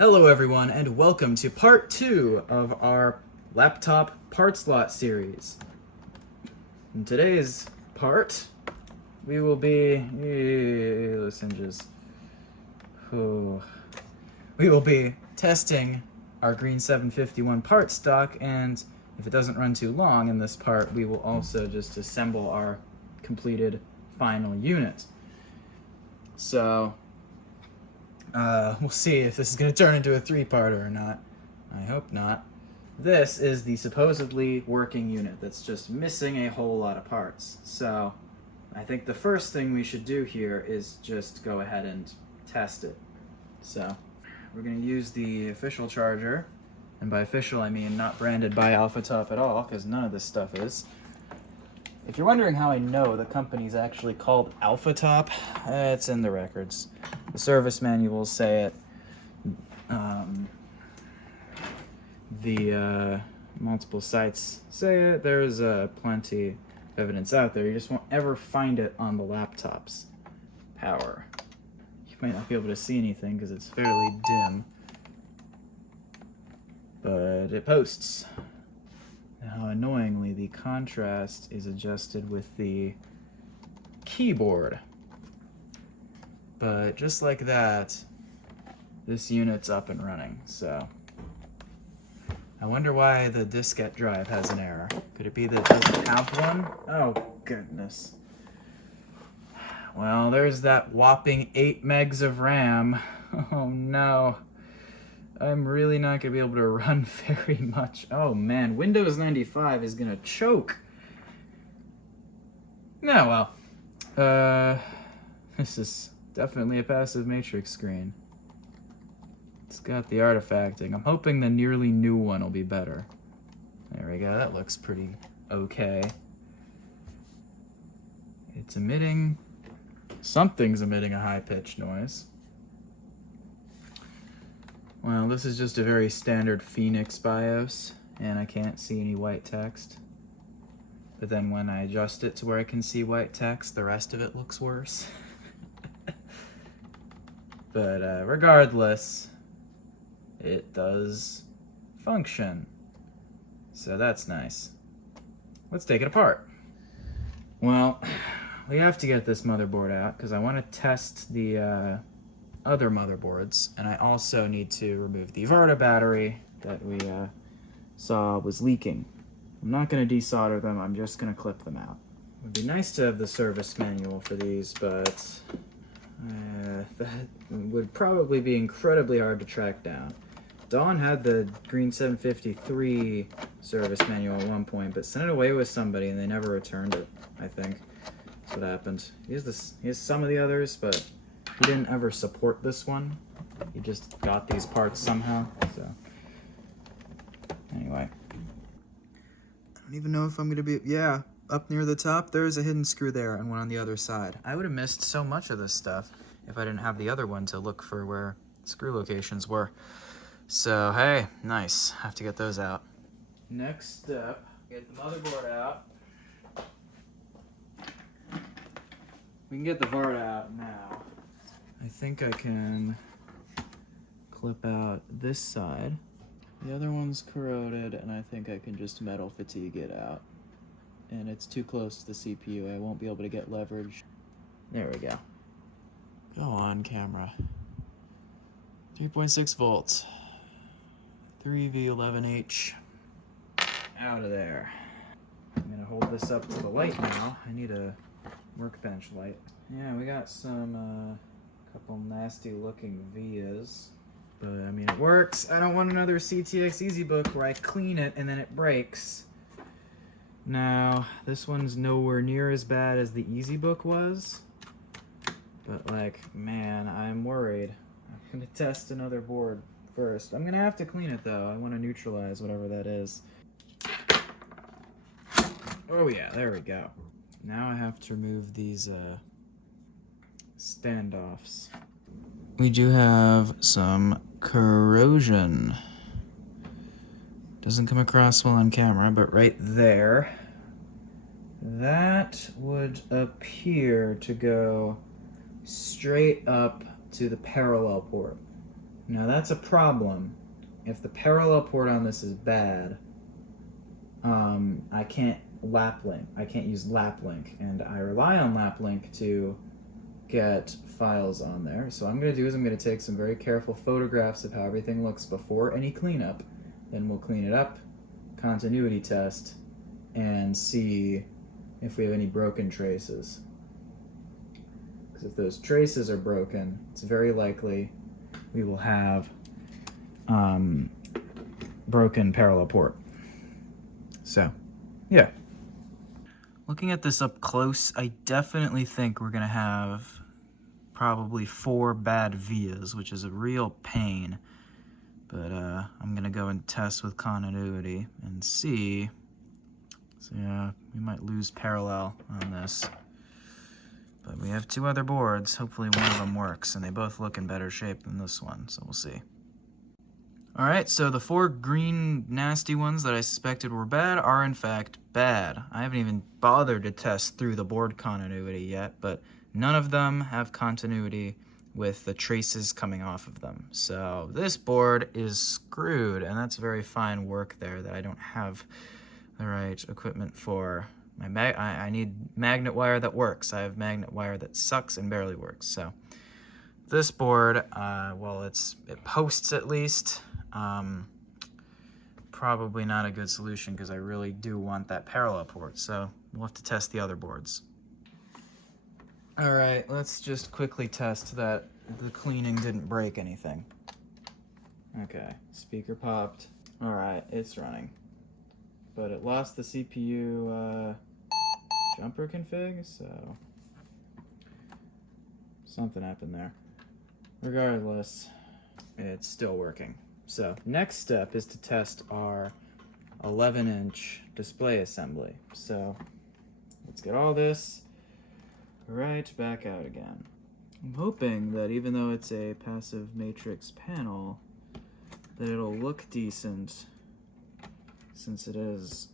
Hello everyone, and welcome to part 2 of our laptop parts lot series. In today's part, we will be... we will be testing our Green751 part stock, and if it doesn't run too long in this part, we will also just assemble our completed final unit. So... we'll see if this is going to turn into a 3-parter or not. I hope not. This is the supposedly working unit that's just missing a whole lot of parts. So I think the first thing we should do here is just go ahead and test it. So we're going to use the official charger. And by official, I mean not branded by Alpha-Top at all, because none of this stuff is. If you're wondering how I know the company's actually called Alpha-Top, it's in the records. The service manuals say it. The multiple sites say it. There's plenty of evidence out there. You just won't ever find it on the laptop's power. You might not be able to see anything because it's fairly dim. But it posts. Now, annoyingly, the contrast is adjusted with the keyboard. But just like that, this unit's up and running, so... I wonder why the diskette drive has an error. Could it be that it doesn't have one? Oh, goodness. Well, there's that whopping 8 megs of RAM. Oh, no. I'm really not going to be able to run very much. Oh, man. Windows 95 is going to choke. No, well. This is definitely a passive matrix screen. It's got the artifacting. I'm hoping the nearly new one will be better. There we go. That looks pretty okay. It's emitting... Something's emitting a high-pitched noise. Well, this is just a very standard Phoenix BIOS, and I can't see any white text. But then when I adjust it to where I can see white text, the rest of it looks worse. But regardless, it does function. So that's nice. Let's take it apart. Well, we have to get this motherboard out because I want to test the other motherboards, and I also need to remove the Varta battery that we saw was leaking. I'm not going to desolder them, I'm just going to clip them out. It would be nice to have the service manual for these, but that would probably be incredibly hard to track down. Dawn had the Green753 service manual at one point, but sent it away with somebody and they never returned it, I think. That's what happened. He has some of the others, but he didn't ever support this one. He just got these parts somehow, so... Anyway. I don't even know if I'm gonna be... Yeah, up near the top, there's a hidden screw there and one on the other side. I would have missed so much of this stuff if I didn't have the other one to look for where screw locations were. So, hey, nice. Have to get those out. Next step, get the motherboard out. We can get the Varta out now. I think I can clip out this side. The other one's corroded, and I think I can just metal fatigue it out. And it's too close to the CPU. I won't be able to get leverage. There we go. Go on, camera. 3.6 volts. 3V11H. Out of there. I'm gonna hold this up to the light now. I need a workbench light. Yeah, we got some, couple nasty looking vias. But, I mean, it works. I don't want another CTX EasyBook where I clean it and then it breaks. Now, this one's nowhere near as bad as the EasyBook was. But, like, man, I'm worried. I'm gonna test another board first. I'm gonna have to clean it, though. I want to neutralize whatever that is. Oh, yeah, there we go. Now I have to remove these, standoffs. We do have some corrosion. Doesn't come across well on camera, but right there, that would appear to go straight up to the parallel port. Now that's a problem. If the parallel port on this is bad, I can't lap link. I can't use lap link, and I rely on lap link to get files on there. So what I'm going to do is I'm going to take some very careful photographs of how everything looks before any cleanup. Then we'll clean it up, continuity test, and see if we have any broken traces. Because if those traces are broken, it's very likely we will have broken parallel port. So, yeah. Looking at this up close, I definitely think we're going to have probably 4 bad vias, which is a real pain. But I'm going to go and test with continuity and see. So yeah, we might lose parallel on this. But we have 2 other boards. Hopefully one of them works, and they both look in better shape than this one, so we'll see. Alright, so the 4 green nasty ones that I suspected were bad are in fact bad. I haven't even bothered to test through the board continuity yet, but none of them have continuity with the traces coming off of them. So this board is screwed, and that's very fine work there that I don't have the right equipment for. I need magnet wire that works. I have magnet wire that sucks and barely works. So this board, well, it posts at least. Probably not a good solution because I really do want that parallel port. So we'll have to test the other boards. All right, let's just quickly test that the cleaning didn't break anything. Okay, speaker popped. All right, it's running. But it lost the CPU jumper config, so something happened there. Regardless, it's still working. So next step is to test our 11-inch display assembly. So let's get all this right back out again. I'm hoping that even though it's a passive matrix panel, that it'll look decent, since it is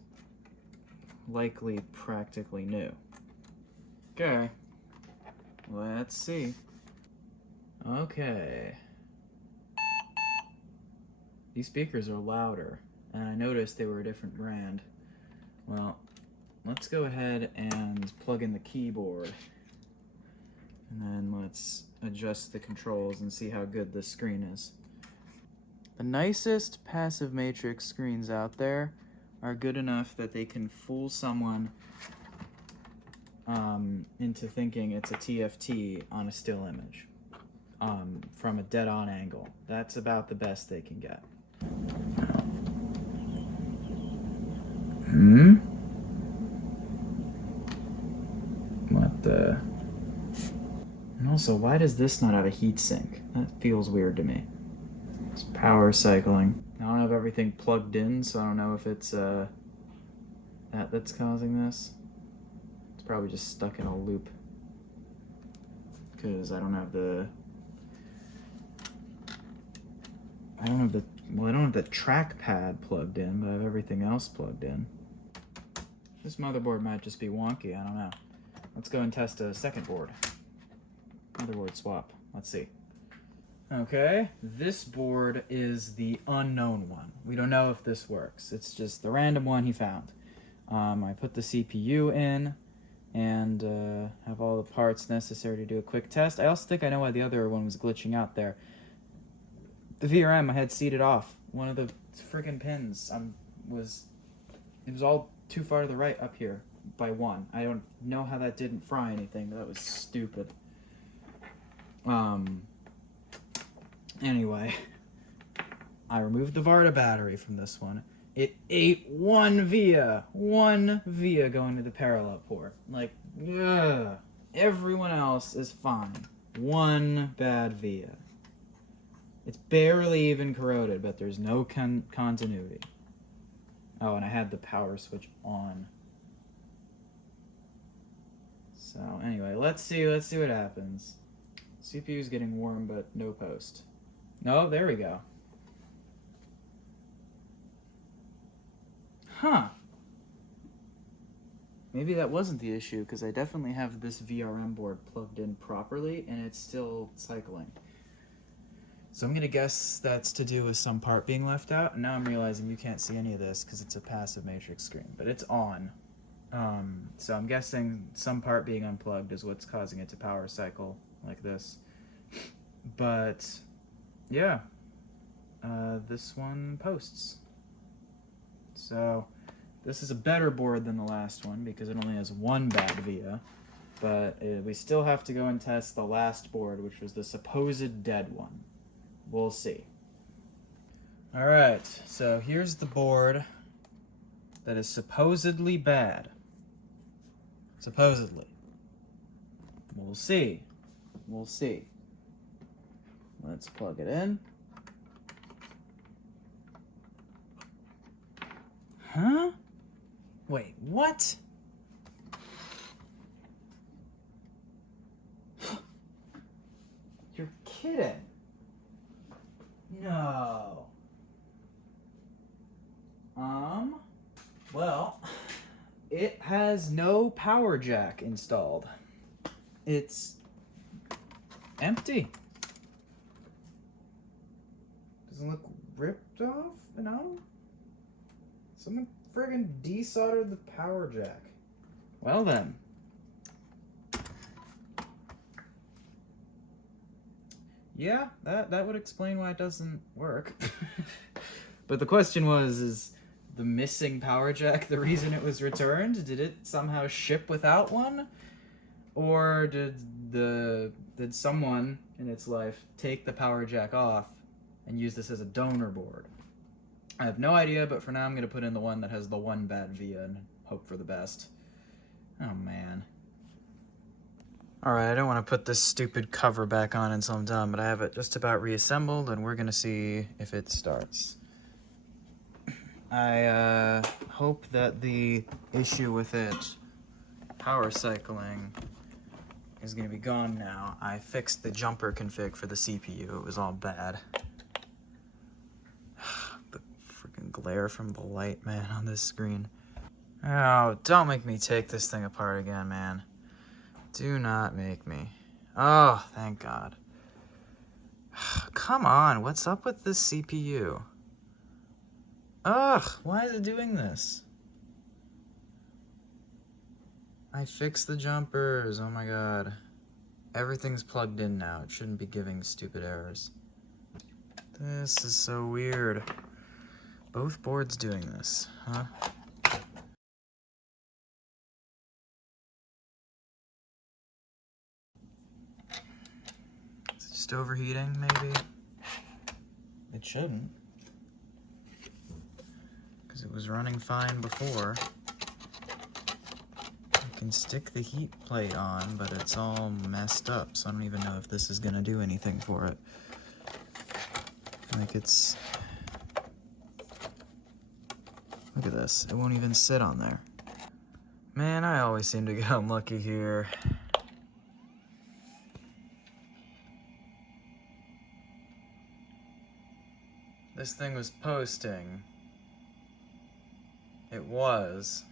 likely practically new. Okay, let's see. Okay. These speakers are louder, and I noticed they were a different brand. Well, let's go ahead and plug in the keyboard, and then let's adjust the controls and see how good this screen is. The nicest passive matrix screens out there are good enough that they can fool someone into thinking it's a TFT on a still image from a dead-on angle. That's about the best they can get. What the? And also, why does this not have a heatsink? That feels weird to me. It's power cycling. I don't have everything plugged in, so I don't know if it's that's causing this. It's probably just stuck in a loop because I don't have the trackpad plugged in, but I have everything else plugged in. This motherboard might just be wonky, I don't know. Let's go and test a second board. Motherboard swap. Let's see. Okay, this board is the unknown one. We don't know if this works. It's just the random one he found. I put the CPU in and have all the parts necessary to do a quick test. I also think I know why the other one was glitching out there. The VRM I had seated off. One of the friggin' pins it was all too far to the right up here by 1. I don't know how that didn't fry anything, but that was stupid. Anyway, I removed the Varda battery from this one. It ate one via going to the parallel port. Like, ugh. Everyone else is fine. One bad via. It's barely even corroded, but there's no continuity. Oh, and I had the power switch on. So anyway, let's see what happens. CPU's getting warm, but no post. No, there we go. Huh. Maybe that wasn't the issue, because I definitely have this VRM board plugged in properly, and it's still cycling. So I'm gonna guess that's to do with some part being left out, and now I'm realizing you can't see any of this because it's a passive matrix screen, but it's on. So I'm guessing some part being unplugged is what's causing it to power cycle like this. But yeah, this one posts. So this is a better board than the last one because it only has one bad via, but we still have to go and test the last board, which was the supposed dead one. We'll see. All right, so here's the board that is supposedly bad. Supposedly. We'll see. We'll see. Let's plug it in. Huh? Wait, what? You're kidding. No. Well, it has no power jack installed. It's empty. Doesn't look ripped off, you know? Someone friggin' desoldered the power jack. Well then. Yeah, that would explain why it doesn't work. But the question was, is the missing power jack the reason it was returned? Did it somehow ship without one? Or did someone in its life take the power jack off and use this as a donor board? I have no idea, but for now I'm going to put in the one that has the one bad via and hope for the best. Oh man. Alright, I don't want to put this stupid cover back on until I'm done, but I have it just about reassembled and we're going to see if it starts. I hope that the issue with it power cycling is going to be gone now. I fixed the jumper config for the CPU. It was all bad. The freaking glare from the light, man, on this screen. Oh, don't make me take this thing apart again, man. Do not make me. Oh, thank God. Come on, what's up with this CPU? Ugh, why is it doing this? I fixed the jumpers, oh my God. Everything's plugged in now. It shouldn't be giving stupid errors. This is so weird. Both boards doing this, huh? Is it just overheating, maybe? It shouldn't. Because it was running fine before. I can stick the heat plate on, but it's all messed up, so I don't even know if this is gonna do anything for it. Like it's... Look at this, it won't even sit on there. Man, I always seem to get unlucky here. This thing was posting. It was.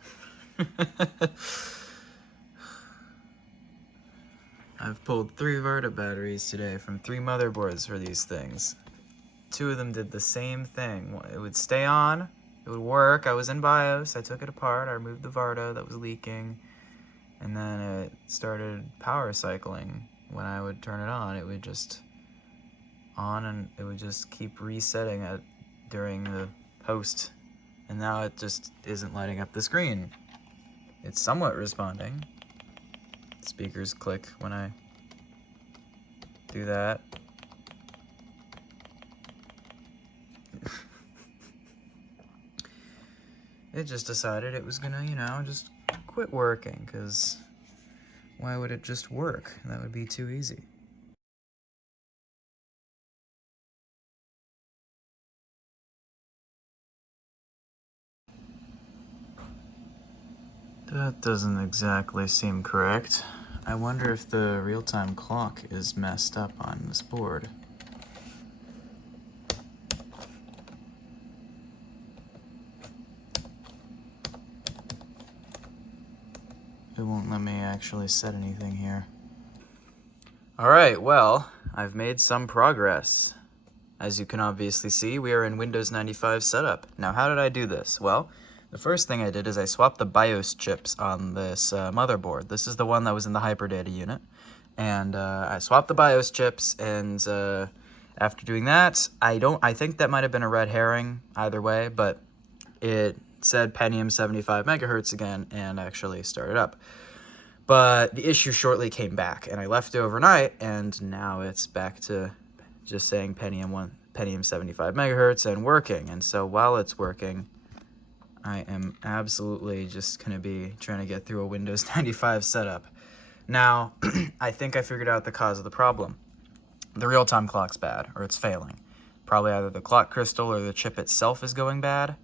I've pulled 3 Verta batteries today from 3 motherboards for these things. 2 of them did the same thing. It would stay on, it would work. I was in BIOS, I took it apart, I removed the Verta that was leaking, and then it started power cycling. When I would turn it on, it would just on and it would just keep resetting it during the post. And now it just isn't lighting up the screen. It's somewhat responding. Speakers click when I do that. It just decided it was gonna, you know, just quit working, because why would it just work? That would be too easy. That doesn't exactly seem correct. I wonder if the real-time clock is messed up on this board. It won't let me actually set anything here. Alright, well, I've made some progress. as you can obviously see, we are in Windows 95 setup. Now, how did I do this? Well, the first thing I did is I swapped the BIOS chips on this motherboard. This is the one that was in the hyperdata unit. And I swapped the BIOS chips, and after doing that, I think that might have been a red herring either way, but it said Pentium 75 megahertz again and actually started up. But the issue shortly came back, and I left it overnight, and now it's back to just saying Pentium 75 megahertz and working. And so while it's working, I am absolutely just going to be trying to get through a Windows 95 setup. Now, I think I figured out the cause of the problem. The real-time clock's bad, or it's failing. Probably either the clock crystal or the chip itself is going bad.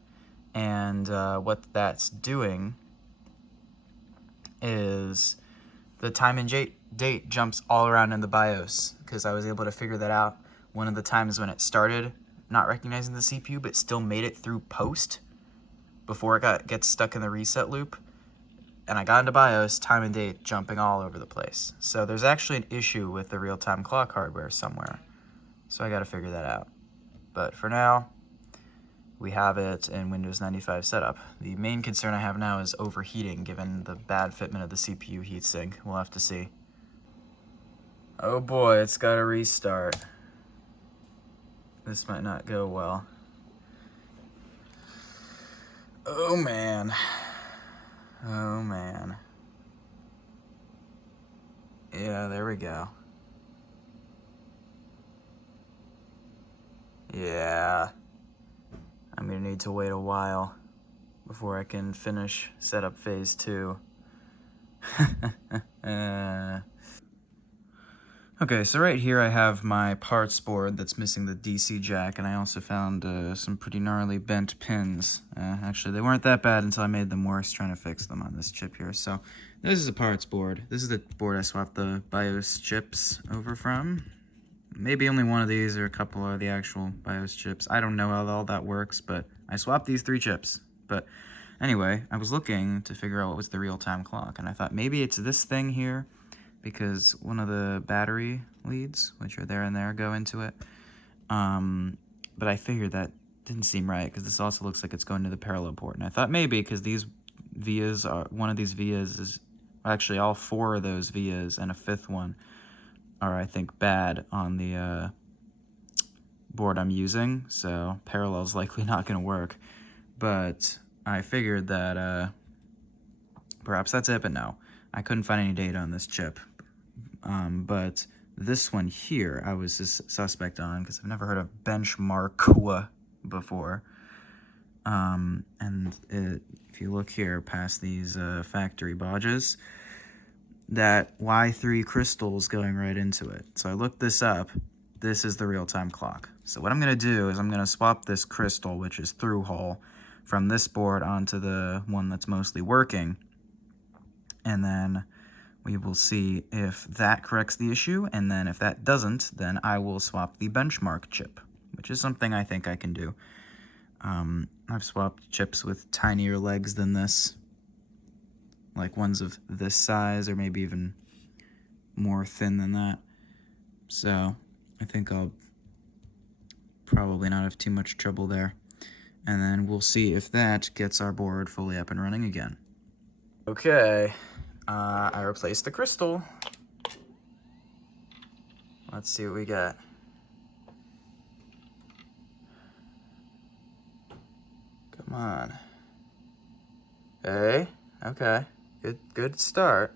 And what that's doing is the time and date jumps all around in the BIOS, because I was able to figure that out one of the times when it started not recognizing the CPU, but still made it through post before it gets stuck in the reset loop. And I got into BIOS, time and date jumping all over the place. So there's actually an issue with the real-time clock hardware somewhere. So I got to figure that out. But for now, we have it in Windows 95 setup. The main concern I have now is overheating, given the bad fitment of the CPU heatsink. We'll have to see. Oh boy, it's got to restart. This might not go well. Oh man. Oh man. Yeah, there we go. Yeah. I'm gonna need to wait a while before I can finish setup phase 2. Okay, so right here I have my parts board that's missing the DC jack, and I also found some pretty gnarly bent pins. Actually, they weren't that bad until I made them worse trying to fix them on this chip here. So this is a parts board. This is the board I swapped the BIOS chips over from. Maybe only one of these or a couple are the actual BIOS chips. I don't know how all that works, but I swapped these 3 chips. But anyway, I was looking to figure out what was the real-time clock, and I thought maybe it's this thing here, because one of the battery leads, which are there and there, go into it. But I figured that didn't seem right, because this also looks like it's going to the parallel port. And I thought maybe because these vias are, one of these vias is, actually all 4 of those vias and a 5th one are, I think, bad on the board I'm using. So parallel's likely not going to work. But I figured that perhaps that's it, but no. I couldn't find any data on this chip. But this one here, I was just suspect on, because I've never heard of benchmark before. And if you look here past these factory bodges, that Y3 crystal is going right into it. So I looked this up. This is the real-time clock. So what I'm going to do is I'm going to swap this crystal, which is through hole, from this board onto the one that's mostly working. And then we will see if that corrects the issue, and then if that doesn't, then I will swap the benchmark chip, which is something I think I can do. I've swapped chips with tinier legs than this, like ones of this size, or maybe even more thin than that. So I think I'll probably not have too much trouble there. And then we'll see if that gets our board fully up and running again. Okay. I replaced the crystal. Let's see what we got. Come on. Hey, okay. Good start.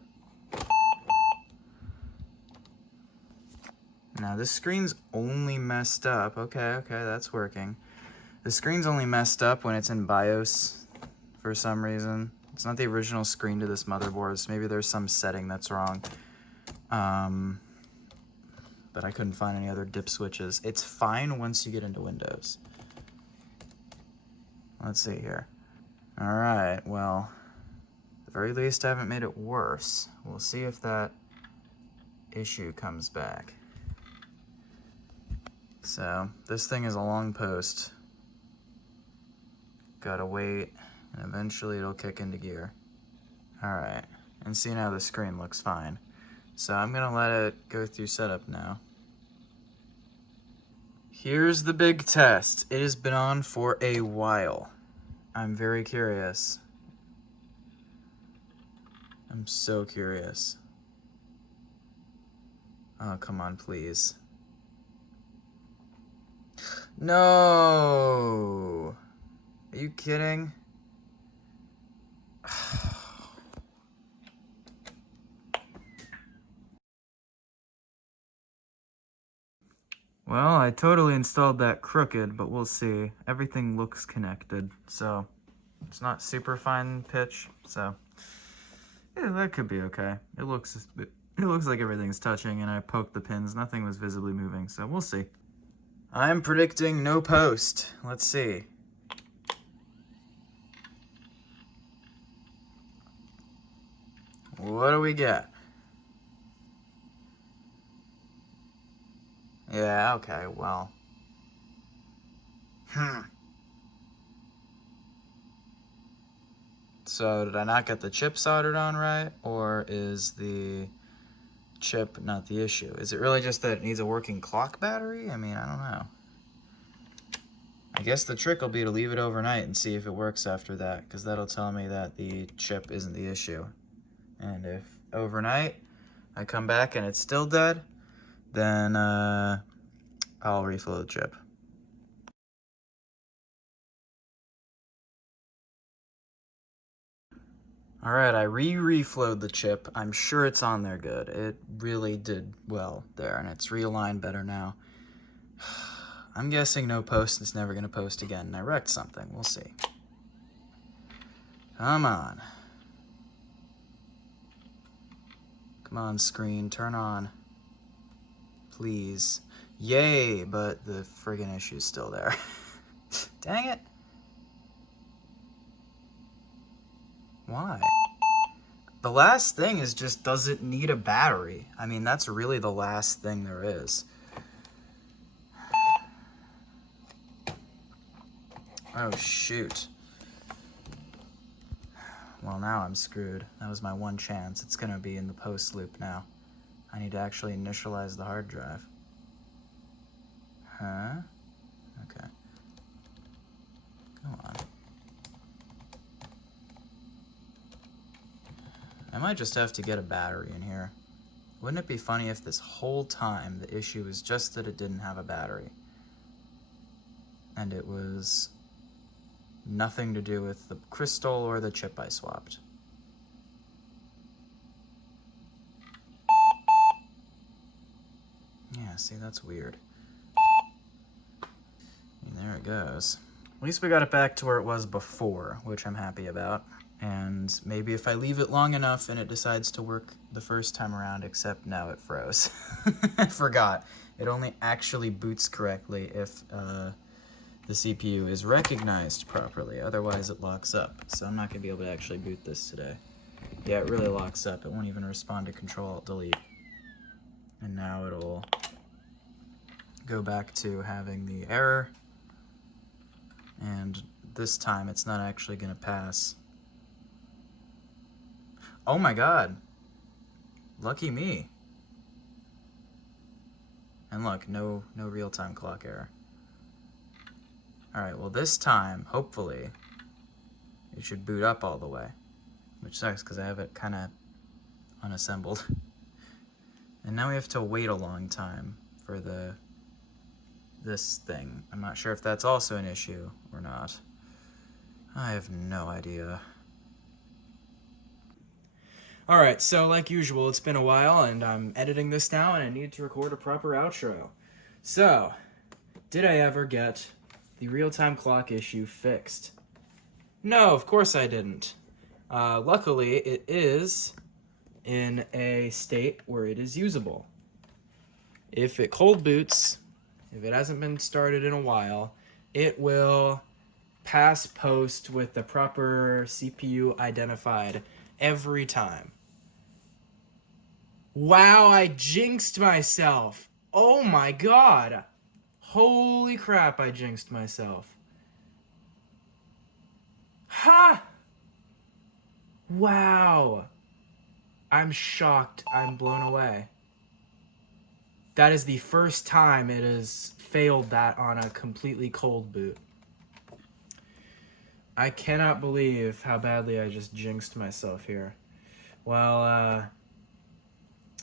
Now this screen's only messed up. Okay, that's working. The screen's only messed up when it's in BIOS for some reason. It's not the original screen to this motherboard, so maybe there's some setting that's wrong. But I couldn't find any other dip switches. It's fine once you get into Windows. Let's see here. Alright, well, at the very least I haven't made it worse. We'll see if that issue comes back. So, this thing is a long post. Gotta wait. And eventually it'll kick into gear. Alright, and see now the screen looks fine. So I'm gonna let it go through setup now. Here's the big test. It has been on for a while. I'm very curious. I'm so curious. Oh, come on, please. No! Are you kidding? Well, I totally installed that crooked, but we'll see. Everything looks connected, so it's not super fine pitch, so yeah, that could be okay. It looks like everything's touching, and I poked the pins. Nothing was visibly moving, so we'll see. I'm predicting no post. Let's see. What do we get? Yeah, okay, well. So, did I not get the chip soldered on right? Or is the chip not the issue? Is it really just that it needs a working clock battery? I mean, I don't know. I guess the trick will be to leave it overnight and see if it works after that, because that'll tell me that the chip isn't the issue. And if overnight I come back and it's still dead, then I'll refill the chip. Alright, I reflowed the chip. I'm sure it's on there good. It really did well there, and it's realigned better now. I'm guessing no post, it's never going to post again, and I wrecked something. We'll see. Come on. Come on, screen, turn on. Please. Yay, but the friggin' issue's still there. Dang it. Why? The last thing is just, does it need a battery? I mean, that's really the last thing there is. Oh, shoot. Well, now I'm screwed. That was my one chance. It's gonna be in the post loop now. I need to actually initialize the hard drive. Huh? Okay. Come on. I might just have to get a battery in here. Wouldn't it be funny if this whole time the issue was just that it didn't have a battery? And it was nothing to do with the crystal or the chip I swapped. Yeah, see, that's weird. And there it goes. At least we got it back to where it was before, which I'm happy about. And maybe if I leave it long enough and it decides to work the first time around, except now it froze. I forgot. It only actually boots correctly if the CPU is recognized properly. Otherwise it locks up. So I'm not going to be able to actually boot this today. Yeah, it really locks up. It won't even respond to Control-Alt-Delete. And now it'll go back to having the error. And this time it's not actually going to pass. Oh my god. Lucky me. And look, no real-time clock error. Alright, well this time, hopefully, it should boot up all the way. Which sucks because I have it kind of unassembled. And now we have to wait a long time for this thing. I'm not sure if that's also an issue or not. I have no idea. Alright, so like usual, it's been a while and I'm editing this now and I need to record a proper outro. So, did I ever get the real-time clock issue fixed? No, of course I didn't. Luckily, it is in a state where it is usable. If it cold boots, if it hasn't been started in a while, it will pass post with the proper CPU identified every time. Wow, I jinxed myself. Oh my god. Holy crap, I jinxed myself. Ha! Wow. I'm shocked. I'm blown away. that is the first time it has failed that on a completely cold boot. I cannot believe how badly I just jinxed myself here. Well,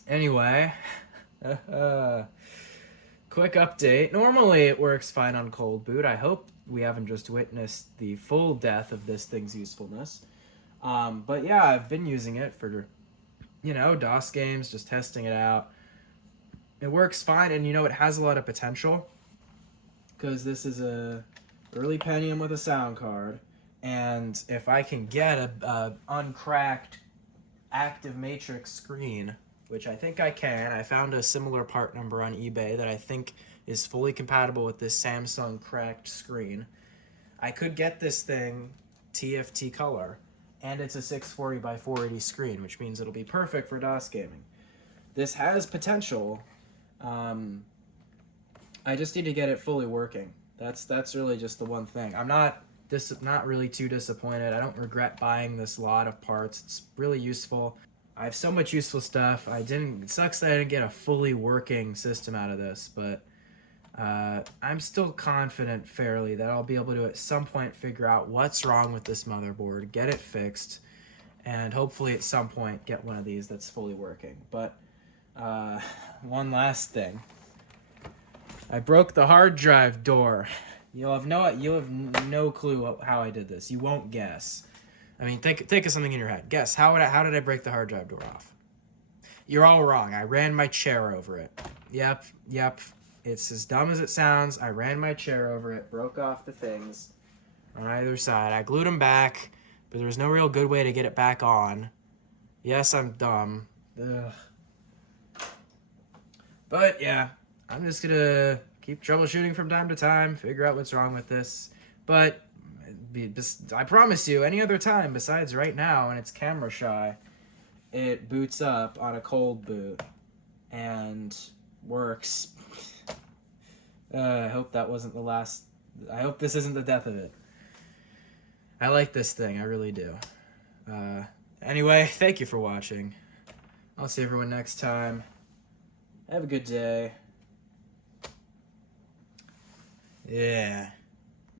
anyway, quick update. Normally it works fine on cold boot. I hope we haven't just witnessed the full death of this thing's usefulness. But yeah, I've been using it for, DOS games, just testing it out. It works fine, and it has a lot of potential because this is a early Pentium with a sound card. And if I can get a uncracked active matrix screen, which I think I can, I found a similar part number on eBay that I think is fully compatible with this Samsung cracked screen. I could get this thing TFT color, and it's a 640 by 480 screen, which means it'll be perfect for DOS gaming. This has potential. I just need to get it fully working. That's really just the one thing. I'm not really too disappointed. I don't regret buying this lot of parts. It's really useful. I have so much useful stuff. It sucks that I didn't get a fully working system out of this, but I'm still confident fairly that I'll be able to at some point figure out what's wrong with this motherboard, get it fixed, and hopefully at some point get one of these that's fully working. But one last thing. I broke the hard drive door. You'll have no clue how I did this. You won't guess. I mean, think of something in your head. Guess, how did I break the hard drive door off? You're all wrong. I ran my chair over it. Yep. It's as dumb as it sounds. I ran my chair over it, broke off the things on either side. I glued them back, but there was no real good way to get it back on. Yes, I'm dumb. Ugh. But yeah, I'm just gonna keep troubleshooting from time to time, figure out what's wrong with this. But I promise you, any other time besides right now, and it's camera shy, it boots up on a cold boot and works. I hope that wasn't the last. I hope this isn't the death of it. I like this thing, I really do. Anyway, thank you for watching. I'll see everyone next time. Have a good day. Yeah.